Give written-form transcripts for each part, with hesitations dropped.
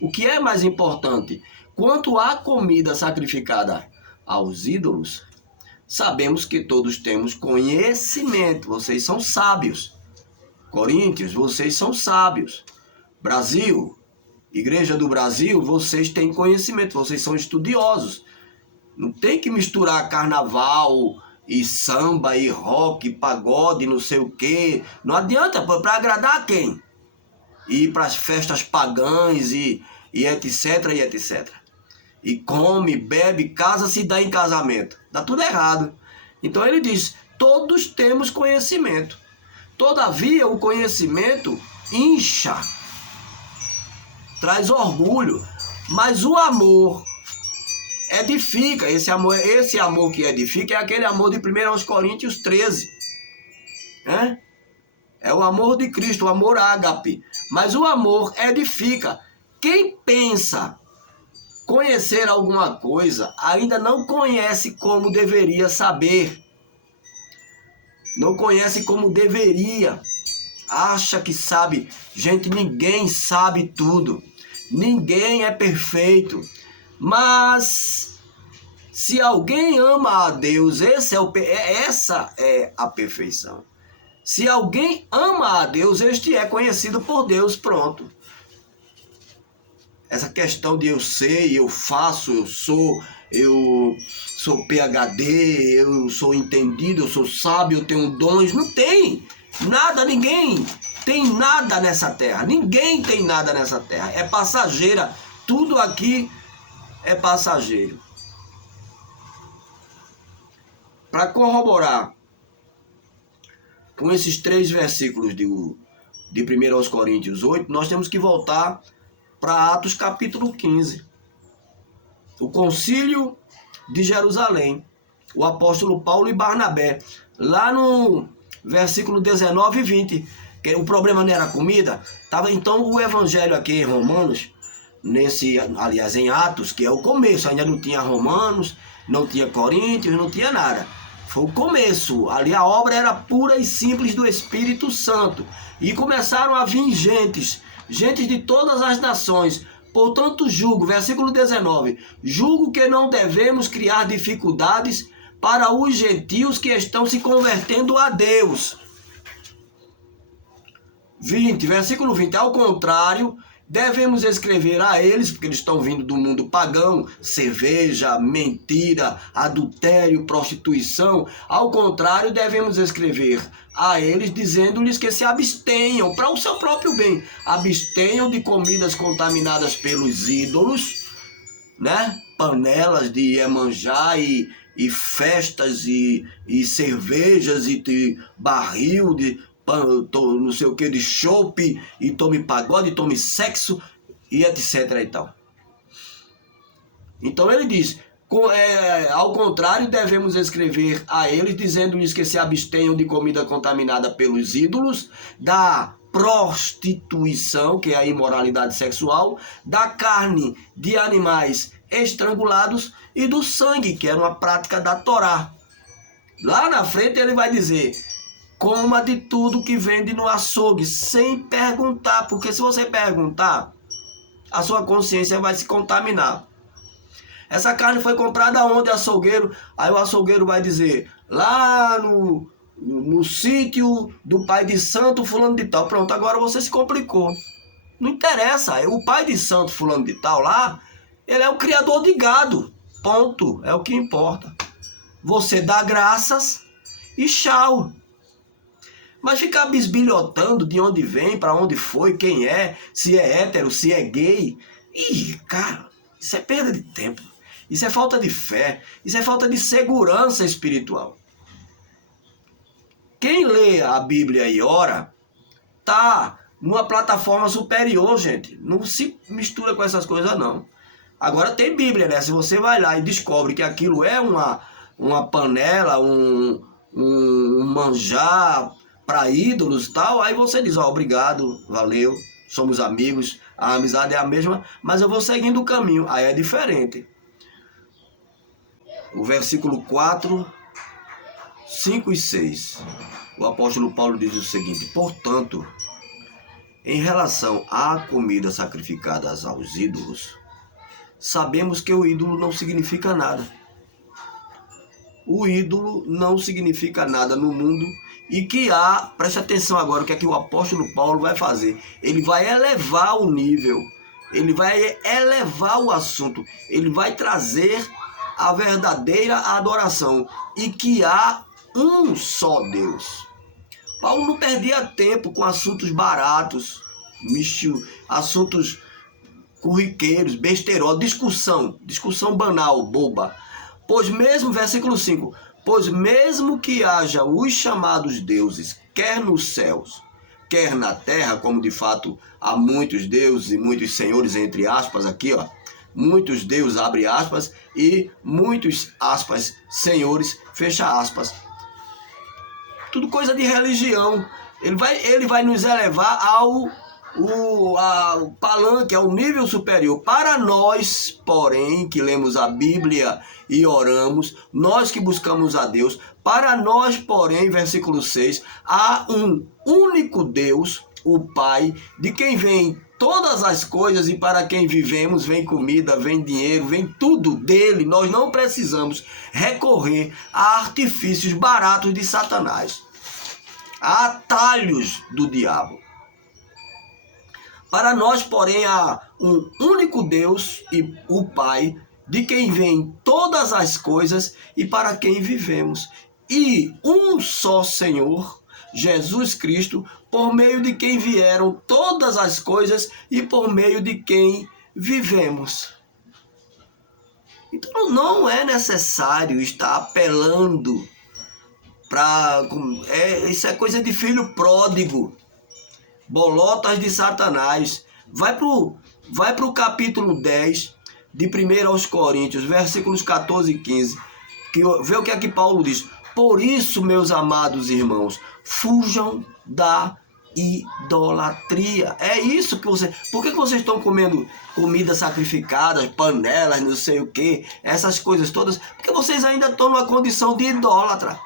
O que é mais importante? Quanto à comida sacrificada aos ídolos, sabemos que todos temos conhecimento. Vocês são sábios. Coríntios, vocês são sábios. Brasil, Igreja do Brasil, vocês têm conhecimento, vocês são estudiosos. Não tem que misturar carnaval e samba e rock, pagode, não sei o quê. Não adianta, para agradar quem? Ir para as festas pagãs e etc, e etc. E come, bebe, casa-se e dá em casamento. Dá tudo errado. Então ele diz, todos temos conhecimento. Todavia o conhecimento incha, traz orgulho, mas o amor edifica. Esse amor que edifica é aquele amor de 1 Coríntios 13. Né? É o amor de Cristo, o amor ágape. Mas o amor edifica. Quem pensa conhecer alguma coisa ainda não conhece como deveria saber. Não conhece como deveria. Acha que sabe. Gente, ninguém sabe tudo. Ninguém é perfeito. Mas se alguém ama a Deus, essa é a perfeição. Se alguém ama a Deus, este é conhecido por Deus, pronto. Essa questão de eu sei, eu faço, eu sou PhD, eu sou entendido, eu sou sábio, eu tenho dons, não tem nada, ninguém tem nada nessa terra, ninguém tem nada nessa terra, é passageira, tudo aqui é passageiro. Para corroborar com esses 3 versículos de 1 Coríntios 8, nós temos que voltar para Atos capítulo 15. O concílio de Jerusalém, o apóstolo Paulo e Barnabé, lá no versículo 19 e 20, que o problema não era a comida, estava então o evangelho aqui em Romanos, aliás em Atos, que é o começo, ainda não tinha Romanos, não tinha Coríntios, não tinha nada. Foi o começo, ali a obra era pura e simples do Espírito Santo. E começaram a vir gentes de todas as nações. Portanto, julgo, versículo 19, julgo que não devemos criar dificuldades para os gentios que estão se convertendo a Deus. 20, versículo 20, ao contrário, devemos escrever a eles, porque eles estão vindo do mundo pagão, cerveja, mentira, adultério, prostituição. Ao contrário, devemos escrever a eles, dizendo-lhes que se abstenham, para o seu próprio bem, abstenham de comidas contaminadas pelos ídolos, né? Panelas de Iemanjá e festas e cervejas e barril de não sei o que, de chope, e tome pagode, e tome sexo, e etc e tal. Então ele diz, ao contrário, devemos escrever a eles, dizendo-lhes que se abstenham de comida contaminada pelos ídolos, da prostituição, que é a imoralidade sexual, da carne de animais estrangulados e do sangue, que era uma prática da Torá. Lá na frente ele vai dizer, coma de tudo que vende no açougue, sem perguntar, porque se você perguntar, a sua consciência vai se contaminar. Essa carne foi comprada onde, açougueiro? Aí o açougueiro vai dizer, lá no sítio do pai de santo fulano de tal. Pronto, agora você se complicou. Não interessa, o pai de santo fulano de tal lá, ele é o criador de gado. Ponto, é o que importa. Você dá graças e tchau. Mas ficar bisbilhotando de onde vem, para onde foi, quem é, se é hétero, se é gay. Ih, cara, isso é perda de tempo. Isso é falta de fé. Isso é falta de segurança espiritual. Quem lê a Bíblia e ora, tá numa plataforma superior, gente. Não se mistura com essas coisas, não. Agora tem Bíblia, né? Se você vai lá e descobre que aquilo é uma panela, um manjar para ídolos e tal, aí você diz, ó, obrigado, valeu, somos amigos, a amizade é a mesma, mas eu vou seguindo o caminho, aí é diferente. O versículo 4, 5 e 6, o apóstolo Paulo diz o seguinte, portanto, Em relação à comida sacrificada aos ídolos, sabemos que o ídolo não significa nada. O ídolo não significa nada no mundo e que preste atenção agora, o que é que o apóstolo Paulo vai fazer. Ele vai elevar o nível, ele vai elevar o assunto, ele vai trazer a verdadeira adoração e que há um só Deus. Paulo não perdia tempo com assuntos baratos, assuntos corriqueiros, besteiros, discussão banal, boba. Pois mesmo, versículo 5, pois mesmo que haja os chamados deuses, quer nos céus, quer na terra, como de fato há muitos deuses e muitos senhores, entre aspas, aqui, ó, muitos deuses, abre aspas, e muitos, aspas, senhores, fecha aspas. Tudo coisa de religião. Ele vai nos elevar ao palanque, ao nível superior. Para nós, porém, que lemos a Bíblia e oramos, nós que buscamos a Deus, para nós, porém, versículo 6, há um único Deus, o Pai, de quem vem todas as coisas e para quem vivemos, vem comida, vem dinheiro, vem tudo dele. Nós não precisamos recorrer a artifícios baratos de Satanás, a atalhos do diabo. Para nós, porém, há um único Deus e o Pai, de quem vêm todas as coisas e para quem vivemos. E um só Senhor, Jesus Cristo, por meio de quem vieram todas as coisas e por meio de quem vivemos. Então não é necessário estar apelando para... isso é coisa de filho pródigo. Bolotas de Satanás. Vai pro capítulo 10 de 1 aos Coríntios, versículos 14 e 15, que vê o que é que Paulo diz. Por isso, meus amados irmãos, fujam da idolatria. É isso que você... Por que vocês estão comendo comida sacrificada, panelas, não sei o que, essas coisas todas? Porque vocês ainda estão numa condição de idólatra.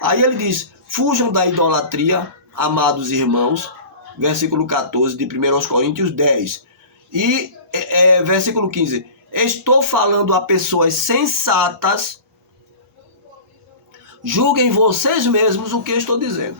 Aí ele diz, fujam da idolatria, amados irmãos, versículo 14 de 1 aos Coríntios 10. E versículo 15. Estou falando a pessoas sensatas, julguem vocês mesmos o que eu estou dizendo.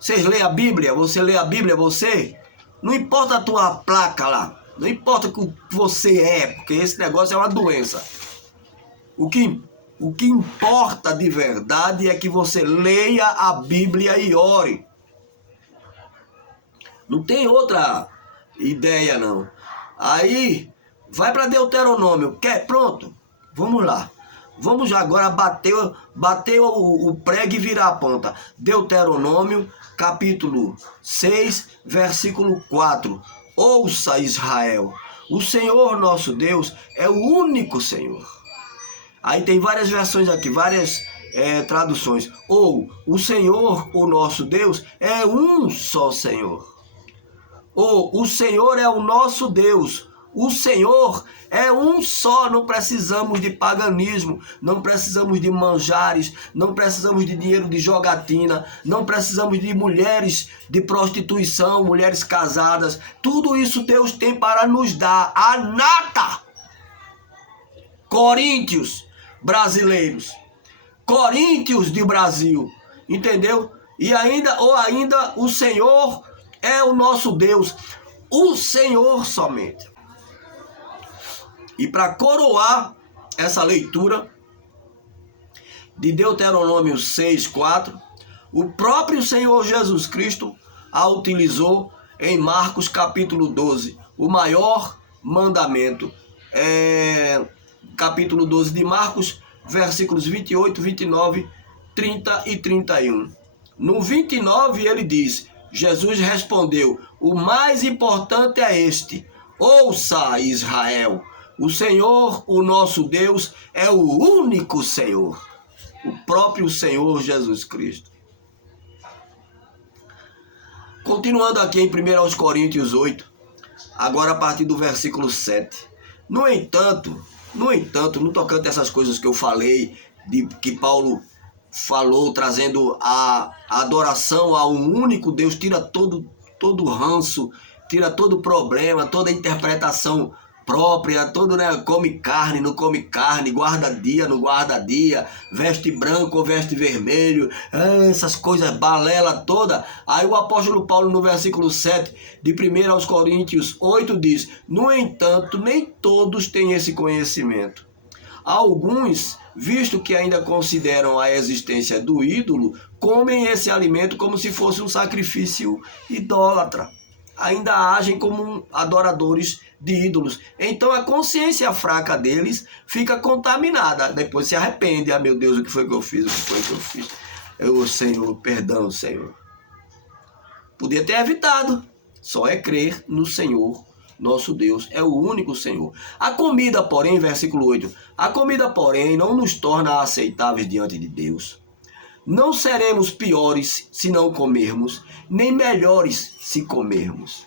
Vocês lêem a Bíblia? Você lê a Bíblia, você? Não importa a tua placa lá, não importa o que você é, porque esse negócio é uma doença. O que importa de verdade é que você leia a Bíblia e ore. Não tem outra ideia, não. Aí, vai para Deuteronômio. Quer? Pronto. Vamos lá. Vamos já agora bater o prego e virar a ponta. Deuteronômio, capítulo 6, versículo 4. Ouça, Israel. O Senhor nosso Deus é o único Senhor. Aí tem várias versões aqui, várias traduções. Ou, o Senhor, o nosso Deus, é um só Senhor. Ou, o Senhor é o nosso Deus. O Senhor é um só. Não precisamos de paganismo, não precisamos de manjares, não precisamos de dinheiro de jogatina, não precisamos de mulheres de prostituição, mulheres casadas. Tudo isso Deus tem para nos dar. A nata. Coríntios brasileiros. Coríntios de Brasil. Entendeu? E ainda o Senhor é o nosso Deus, o Senhor somente. E para coroar essa leitura de Deuteronômio 6:4, o próprio Senhor Jesus Cristo a utilizou em Marcos capítulo 12, o maior mandamento. Capítulo 12 de Marcos, versículos 28, 29, 30 e 31. No 29 ele diz... Jesus respondeu, o mais importante é este, ouça Israel, o Senhor, o nosso Deus, é o único Senhor, o próprio Senhor Jesus Cristo. Continuando aqui em 1 aos Coríntios 8, agora a partir do versículo 7. No entanto, no tocante a essas coisas que eu falei, que Paulo falou, trazendo a adoração a um único Deus, tira toda todo o ranço, tira todo o problema, toda a interpretação própria, todo, né, come carne, não come carne, guarda dia, não guarda dia, veste branco ou veste vermelho, essas coisas, balela toda. Aí o apóstolo Paulo, no versículo 7 de 1 aos Coríntios 8, diz: no entanto, nem todos têm esse conhecimento. Alguns, visto que ainda consideram a existência do ídolo, comem esse alimento como se fosse um sacrifício idólatra. Ainda agem como adoradores de ídolos. Então a consciência fraca deles fica contaminada. Depois se arrepende. Ah, meu Deus, o que foi que eu fiz? O que foi que eu fiz? Senhor, perdão, Senhor. Podia ter evitado. Só é crer no Senhor. Nosso Deus é o único Senhor. A comida, porém, versículo 8. A comida, porém, não nos torna aceitáveis diante de Deus. Não seremos piores se não comermos, nem melhores se comermos.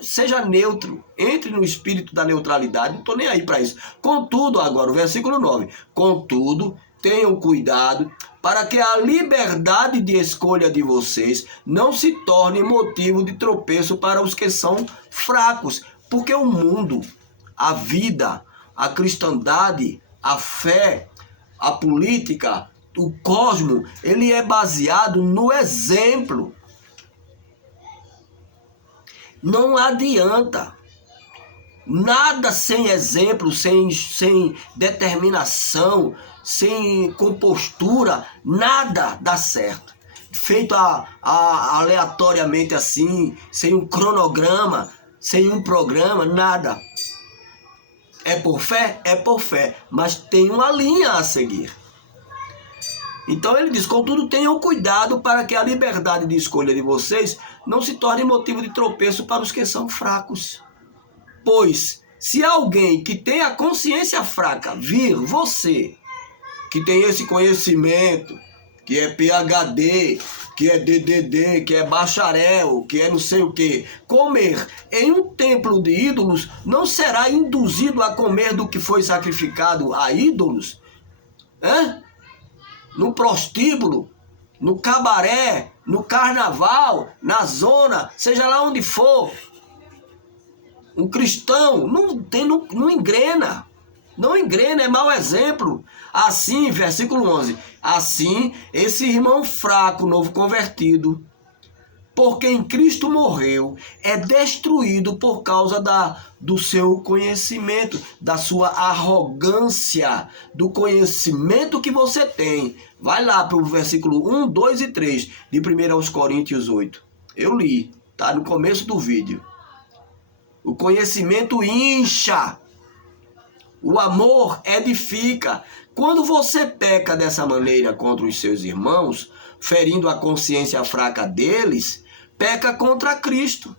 Seja neutro, entre no espírito da neutralidade, não estou nem aí para isso. Contudo, agora o versículo 9. Contudo, tenham cuidado para que a liberdade de escolha de vocês não se torne motivo de tropeço para os que são fracos. Porque o mundo, a vida, a cristandade, a fé, a política, o cosmo, ele é baseado no exemplo. Não adianta. Nada sem exemplo, sem determinação, sem compostura, nada dá certo. Feito aleatoriamente assim, sem um cronograma, sem um programa, nada. É por fé? É por fé, mas tem uma linha a seguir. Então ele diz: contudo, tenham cuidado para que a liberdade de escolha de vocês não se torne motivo de tropeço para os que são fracos. Pois, se alguém que tem a consciência fraca vir você, que tem esse conhecimento, que é PhD, que é DDD, que é bacharel, que é não sei o que, comer em um templo de ídolos, não será induzido a comer do que foi sacrificado a ídolos? No prostíbulo, no cabaré, no carnaval, na zona, seja lá onde for. Um cristão não engrena. Não engrena, é mau exemplo. Assim, versículo 11. Assim, esse irmão fraco, novo convertido, por quem Cristo morreu, é destruído por causa do seu conhecimento, da sua arrogância, do conhecimento que você tem. Vai lá para o versículo 1, 2 e 3 de 1 aos Coríntios 8. Eu li, tá no começo do vídeo. O conhecimento incha. O amor edifica. Quando você peca dessa maneira contra os seus irmãos, ferindo a consciência fraca deles, peca contra Cristo.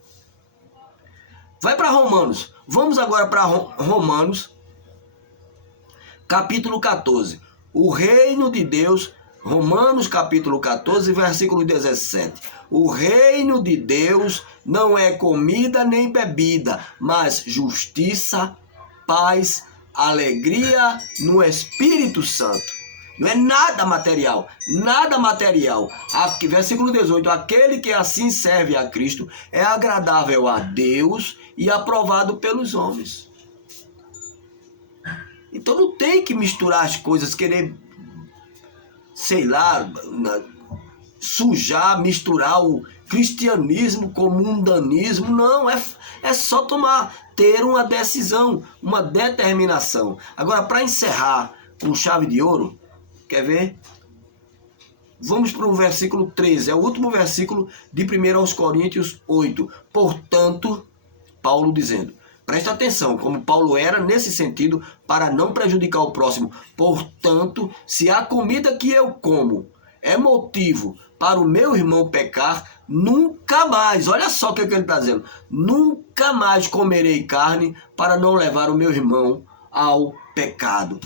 Vai para Romanos. Vamos agora para Romanos, capítulo 14. O reino de Deus, Romanos capítulo 14, versículo 17. O reino de Deus não é comida nem bebida, mas justiça, paz, alegria no Espírito Santo. Não é nada material, nada material. Aqui, versículo 18, aquele que assim serve a Cristo é agradável a Deus e aprovado pelos homens. Então não tem que misturar as coisas, querer, sei lá, sujar, misturar o cristianismo com o mundanismo. Não, é só ter uma decisão, uma determinação. Agora, para encerrar com chave de ouro, quer ver? Vamos para o versículo 13, é o último versículo de 1 aos Coríntios 8. Portanto, Paulo dizendo, presta atenção, como Paulo era nesse sentido, para não prejudicar o próximo. Portanto, se a comida que eu como é motivo para o meu irmão pecar, nunca mais, olha só o que ele está dizendo, nunca mais comerei carne para não levar o meu irmão ao pecado.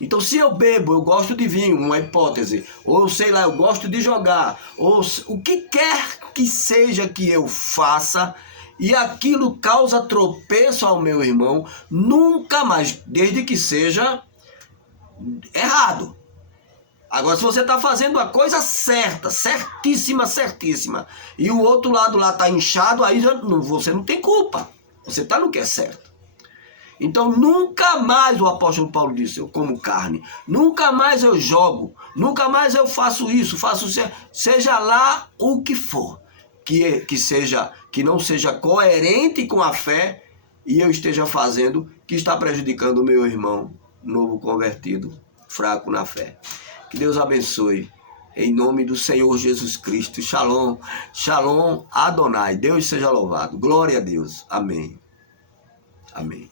Então, se eu bebo, eu gosto de vinho, uma hipótese, ou sei lá, eu gosto de jogar, ou o que quer que seja que eu faça, e aquilo causa tropeço ao meu irmão, nunca mais, desde que seja errado. Agora, se você está fazendo a coisa certa, certíssima, e o outro lado lá está inchado, aí você não tem culpa. Você está no que é certo. Então, nunca mais, o apóstolo Paulo disse, eu como carne. Nunca mais eu jogo. Nunca mais eu faço isso, seja lá o que for. Que não seja coerente com a fé e eu esteja fazendo, que está prejudicando o meu irmão novo convertido, fraco na fé. Que Deus abençoe. Em nome do Senhor Jesus Cristo. Shalom. Shalom Adonai. Deus seja louvado. Glória a Deus. Amém. Amém.